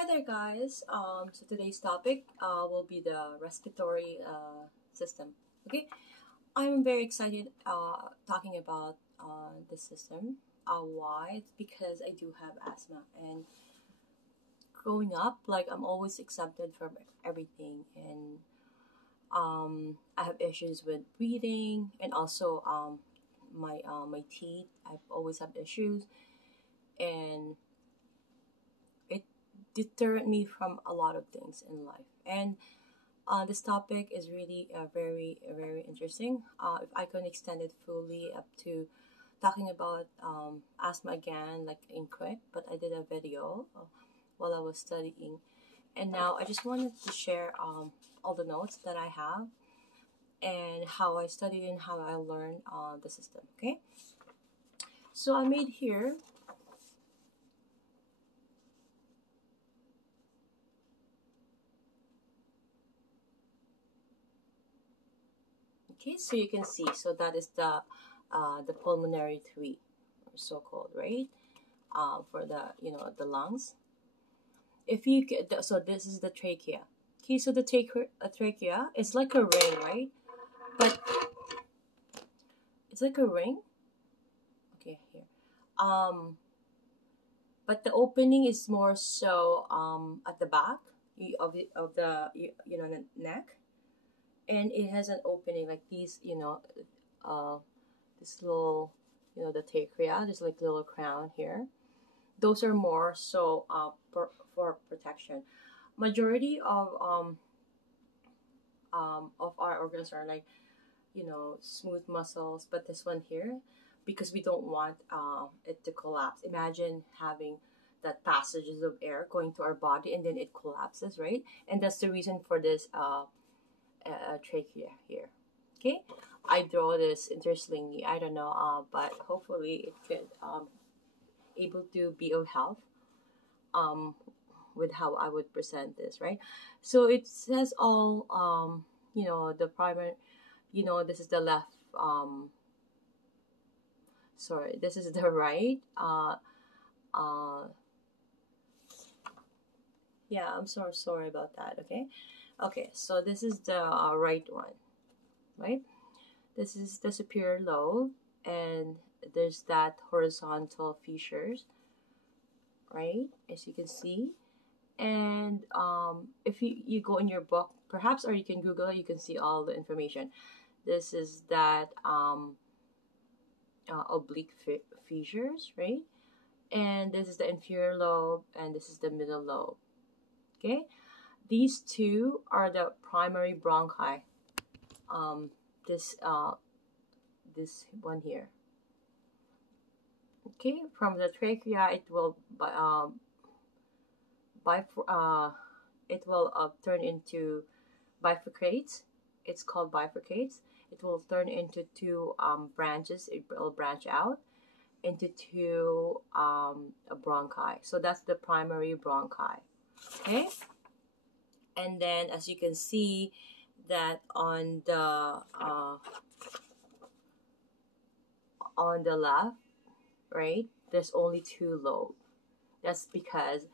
Hi there, guys. So today's topic will be the respiratory system. Okay, I'm very excited talking about the system. Why? It's because I do have asthma, and growing up, like I'm always exempted from everything, and I have issues with breathing, and also my teeth. I've always had issues, and it deterred me from a lot of things in life. And this topic is really very interesting. If I can extend it fully up to talking about asthma again, like in quick, but I did a video while I was studying. And now I just wanted to share all the notes that I have and how I studied and how I learned the system. Okay, so I made here. Okay, so you can see, so that is the pulmonary tree, so called, right? For the the lungs. If you get so this is the trachea. Okay, so the trachea is like a ring, right? But it's like a ring. Okay, here. But the opening is more so at the back of the the neck, and it has an opening like these this little the trachea, this like little crown here. Those are more so for protection. Majority of our organs are like smooth muscles, but this one here, because we don't want it to collapse. Imagine having that passages of air going to our body and then it collapses, right? And that's the reason for this trachea here. Okay, I draw this interestingly. I don't know, but hopefully it could able to be of help um, with how I would present this, right? So it says all the primary, this is the left. Sorry, this is the right. Uh, yeah, I'm so sorry about that. Okay. So this is the right one, right? This is the superior lobe, and there's that horizontal fissures, right? As you can see. And if you go in your book, perhaps, or you can Google it, you can see all the information. This is that oblique fissures, right? And this is the inferior lobe, and this is the middle lobe. Okay, these two are the primary bronchi. Um, this this one here. Okay, from the trachea, it will it will turn into bifurcates. It's called bifurcates. It will turn into two branches. It will branch out into two bronchi. So that's the primary bronchi. Okay, and then as you can see that on the left, right, there's only two lobes. That's because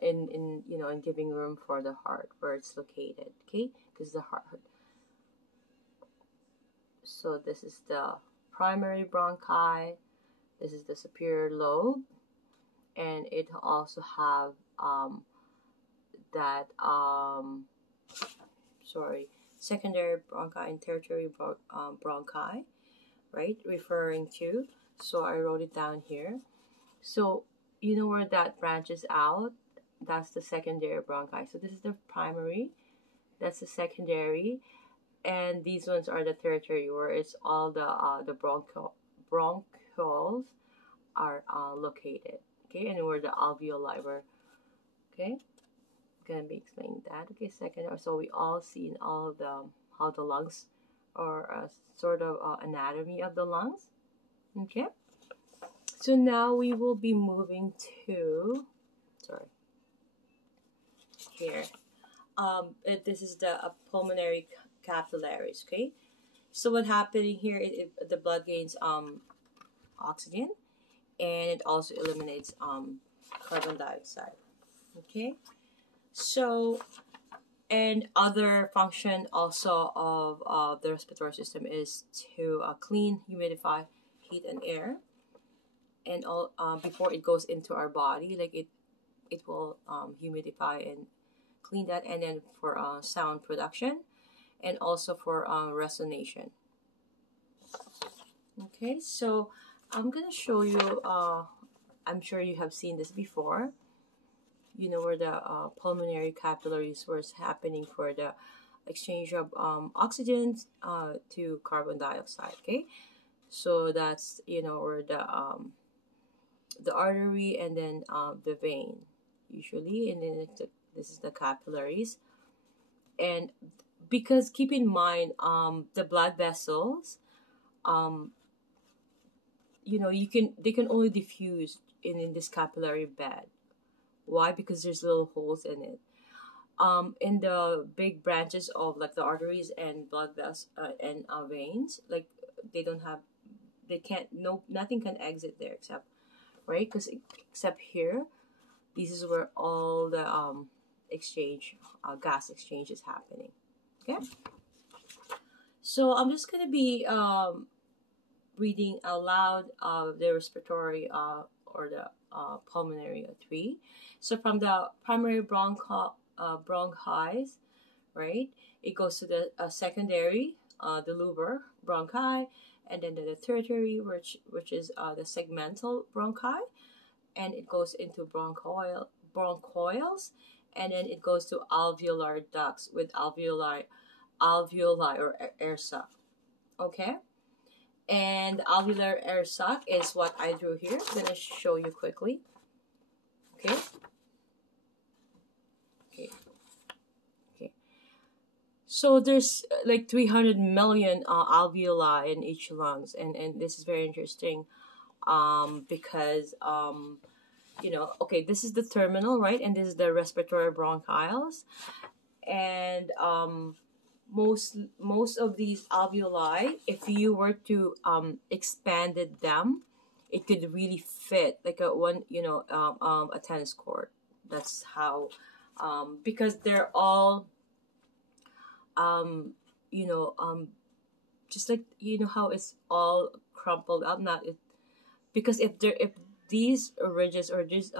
in giving room for the heart where it's located. Okay, because the heart. So this is the primary bronchi. This is the superior lobe, and it also have that secondary bronchi and tertiary bronchi, right? Referring to. So I wrote it down here. So you know where that branches out? That's the secondary bronchi. So this is the primary. That's the secondary, and these ones are the tertiary, where it's all the bronchioles are located. Okay, and where the alveoli were. Okay, gonna be explaining that. Okay, second, so we all see in all the how the lungs or sort of anatomy of the lungs. Okay, so now we will be moving to here. This is the pulmonary capillaries. Okay, so what happening here? The blood gains oxygen, and it also eliminates carbon dioxide. Okay, so and other function also of the respiratory system is to clean, humidify, heat, and air, and all before it goes into our body, like it will humidify and clean that, and then for sound production, and also for resonation. Okay, so I'm gonna show you. I'm sure you have seen this before. You know where the pulmonary capillaries was happening for the exchange of oxygen to carbon dioxide. Okay, so that's where the artery and then the vein usually, and then this is the capillaries. And because keep in mind the blood vessels, they can only diffuse in this capillary bed. Why? Because there's little holes in it. In the big branches of like the arteries and blood vessels and veins, like they can't, nothing can exit there except, right? Because except here, this is where all the gas exchange is happening. Okay. So I'm just gonna be reading aloud the respiratory or the pulmonary tree. So from the primary bronchi, right, it goes to the secondary, the lobar bronchi, and then the tertiary, which is the segmental bronchi, and it goes into bronchioles, and then it goes to alveolar ducts with alveoli or air sac. Okay. And the alveolar air sac is what I drew here. I'm going to show you quickly. Okay. Okay. Okay. So there's like 300 million alveoli in each lungs, and this is very interesting because okay, this is the terminal, right, and this is the respiratory bronchioles, and most of these alveoli, if you were to expanded them, it could really fit like a tennis court. That's how, because they're all just like how it's all crumpled up. Not it because if these ridges or these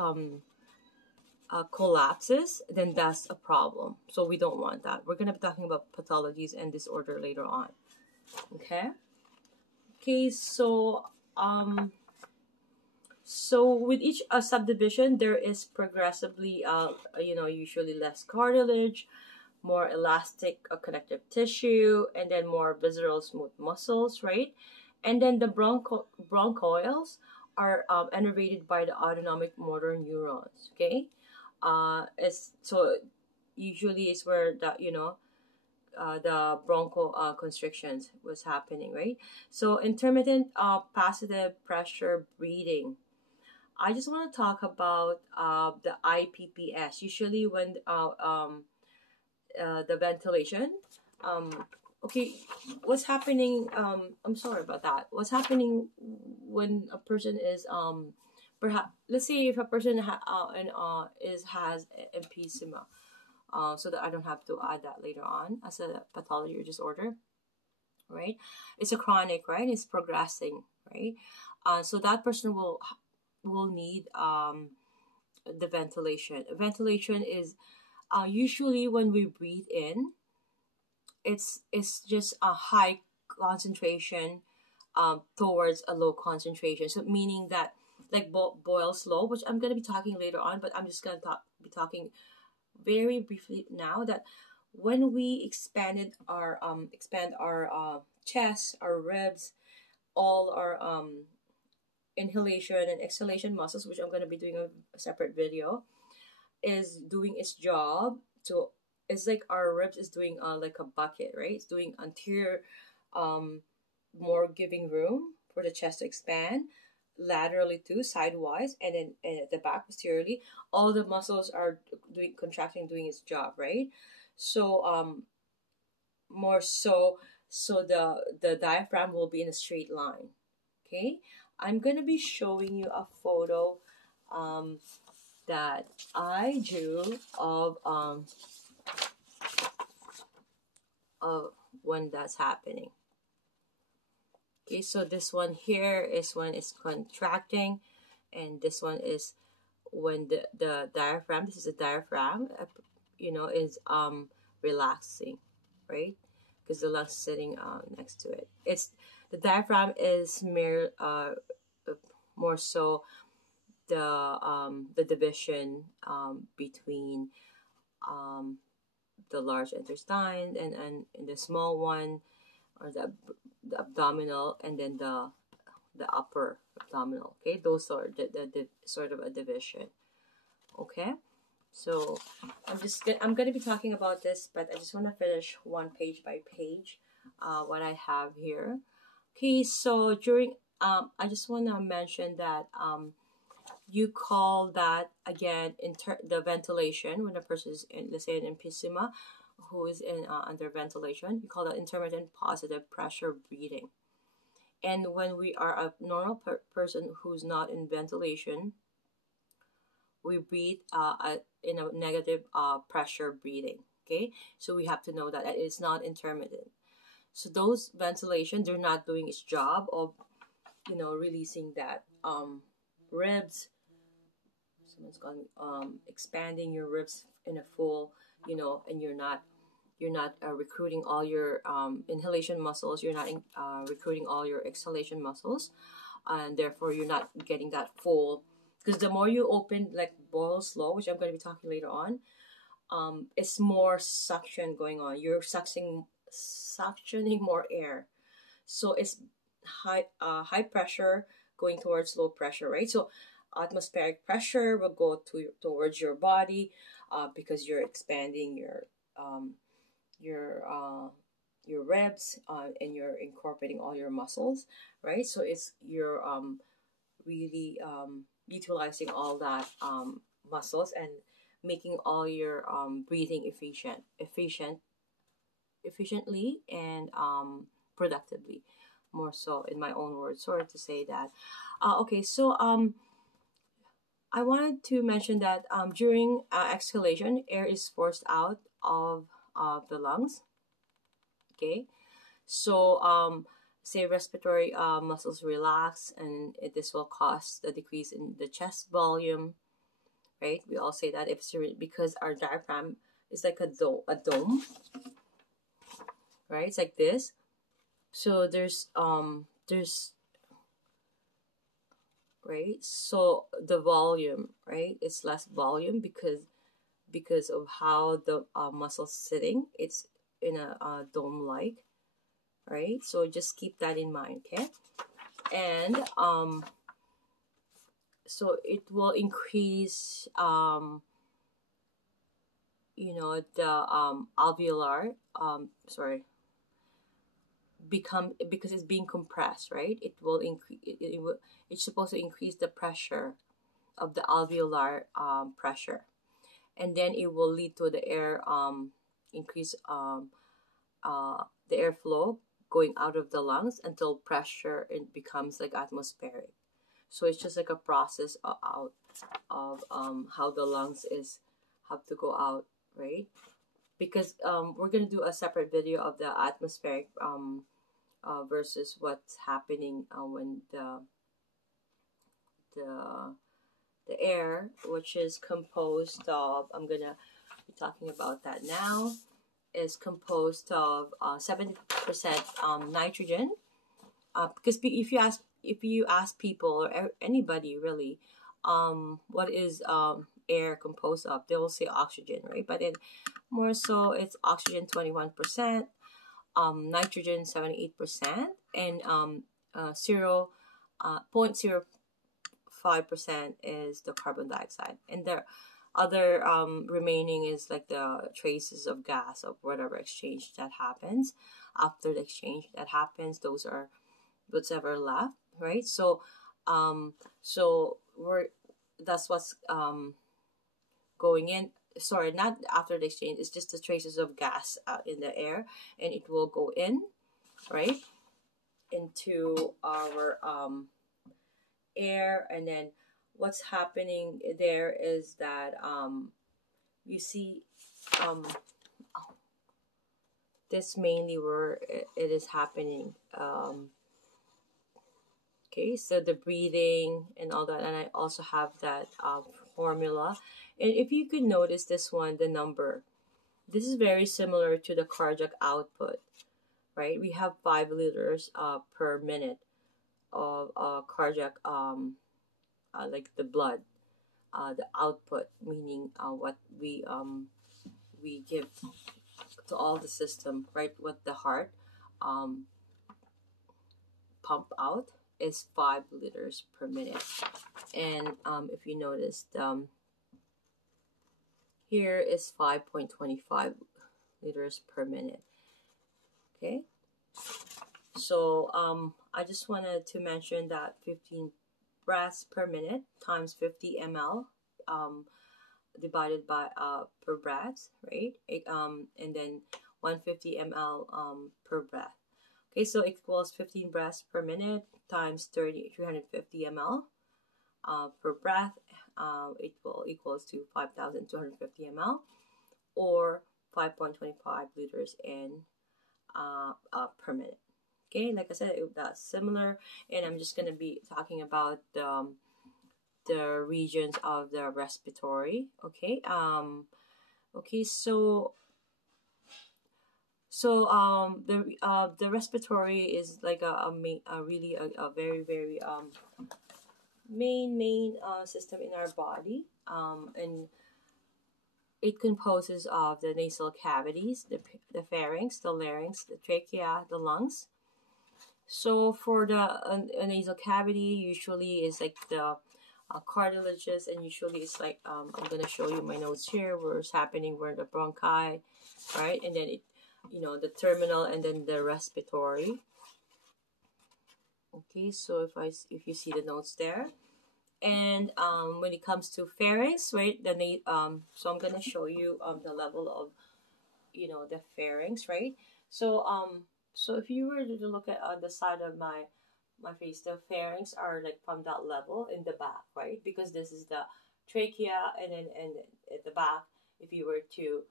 collapses, then that's a problem. So we don't want that. We're gonna be talking about pathologies and disorder later on. Okay. Okay. So with each subdivision, there is progressively usually less cartilage, more elastic connective tissue, and then more visceral smooth muscles, right? And then the bronchioles are innervated by the autonomic motor neurons. Okay. It's so usually it's where the broncho constrictions was happening, right? So intermittent positive pressure breathing. I just want to talk about the IPPS. Usually when the ventilation. Okay, what's happening? I'm sorry about that. What's happening when a person is perhaps, let's say if a person has emphysema, so that I don't have to add that later on as a pathology or disorder, right? It's a chronic, right? It's progressing, right? So that person will need the ventilation. Ventilation is usually when we breathe in, it's just a high concentration towards a low concentration. So meaning that like Boyle's law, which I'm going to be talking later on, but I'm just going to be talking very briefly now, that when we expand our chest, our ribs, all our inhalation and exhalation muscles, which I'm going to be doing a separate video, is doing its job. So it's like our ribs is doing like a bucket, right? It's doing anterior, more giving room for the chest to expand, laterally too, sidewise, and then at the back posteriorly. All the muscles are contracting, doing its job, right? So more so the diaphragm will be in a straight line. Okay, I'm gonna be showing you a photo that I drew of when that's happening. Okay, so this one here is when it's contracting, and this one is when the diaphragm, this is a diaphragm, is relaxing, right? Because the lungs sitting next to it. The diaphragm is more so the division between the large intestine and the small one, or the abdominal, and then the upper abdominal. Okay, those are the sort of a division. Okay, so I'm going to be talking about this, but I just want to finish one page by page what I have here. Okay, so during I just want to mention that you call that again the ventilation when a person is in, let's say, an emphysema, who is in under ventilation. You call that intermittent positive pressure breathing. And when we are a normal person who's not in ventilation, we breathe in a negative pressure breathing. Okay, so we have to know that it's not intermittent. So those ventilation, they're not doing its job of releasing that ribs. Someone's gone expanding your ribs in a full, and you're not recruiting all your inhalation muscles. You're not recruiting all your exhalation muscles, and therefore you're not getting that full. Because the more you open, like boil slow, which I'm going to be talking later on, it's more suction going on. You're suctioning more air, so it's high pressure going towards low pressure, right? So atmospheric pressure will go towards your body because you're expanding your ribs and you're incorporating all your muscles, right? So you're really utilizing all that muscles and making all your breathing efficiently and productively, more so in my own words. Sorry to say that. Okay, so I wanted to mention that during exhalation, air is forced out of the lungs. Okay, so say respiratory muscles relax, and this will cause the decrease in the chest volume, right? We all say that because our diaphragm is like a dome, right? It's like this. So there's right, so the volume, right, it's less volume because of how the muscle's sitting. It's in a dome like, right? So just keep that in mind. Okay, and so it will increase the alveolar because it's being compressed, right? It will increase. It's supposed to increase the pressure of the alveolar pressure, and then it will lead to the air increase the airflow going out of the lungs until pressure it becomes like atmospheric. So it's just like a process out of how the lungs have to go out, right? Because we're gonna do a separate video of the atmospheric versus what's happening when the air, which is composed of, I'm gonna be talking about that now, is composed of 70% nitrogen. Because if you ask people or anybody really, what is air composed of, they will say oxygen, right? But more so it's oxygen 21%, nitrogen 78%, and 0.05% is the carbon dioxide, and the other remaining is like the traces of gas of whatever exchange that happens. After the exchange that happens, those are what's ever left, right? So that's what's going in. Sorry, not after the exchange. It's just the traces of gas in the air, and it will go in, right, into our air, and then what's happening there is that you see um, this mainly where it is happening. Okay, so the breathing and all that, and I also have that formula. And if you could notice this one, the number, this is very similar to the cardiac output, right? We have 5 liters per minute of cardiac, like the blood, the output, meaning what we give to all the system, right? What the heart um, pump out is 5 liters per minute. And if you noticed, here is 5.25 liters per minute. Okay, so I just wanted to mention that 15 breaths per minute times 50 ml divided by per breath, right? And then 150 ml per breath. Okay, so it equals 15 breaths per minute times 350 ml per breath. Equals to 5,250 ml or 5.25 liters in per minute. Okay, like I said, that's similar, and I'm just gonna be talking about the regions of the respiratory. Okay, okay, so the respiratory is like a really a very very main system in our body, and it composes of the nasal cavities, the pharynx, the larynx, the trachea, the lungs. So for the nasal cavity, usually is like the cartilages, and usually it's like I'm gonna show you my notes here where it's happening, where the bronchi, right, and then it, the terminal, and then the respiratory. Okay, so if you see the notes there, and when it comes to pharynx, right, so I'm gonna show you the level of the pharynx, right. So so if you were to look at the side of my face, the pharynx are like from that level in the back, right, because this is the trachea, and then at the back, if you were to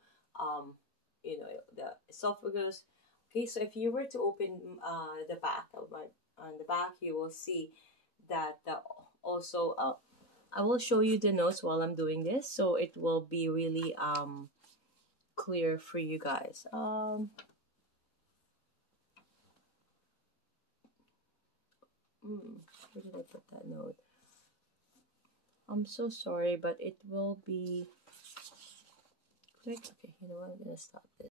the esophagus. Okay, so if you were to open the back of on the back, you will see that also I will show you the notes while I'm doing this, so it will be really clear for you guys. Where did I put that note? I'm so sorry, but it will be quick. Okay, you know what? I'm gonna stop this.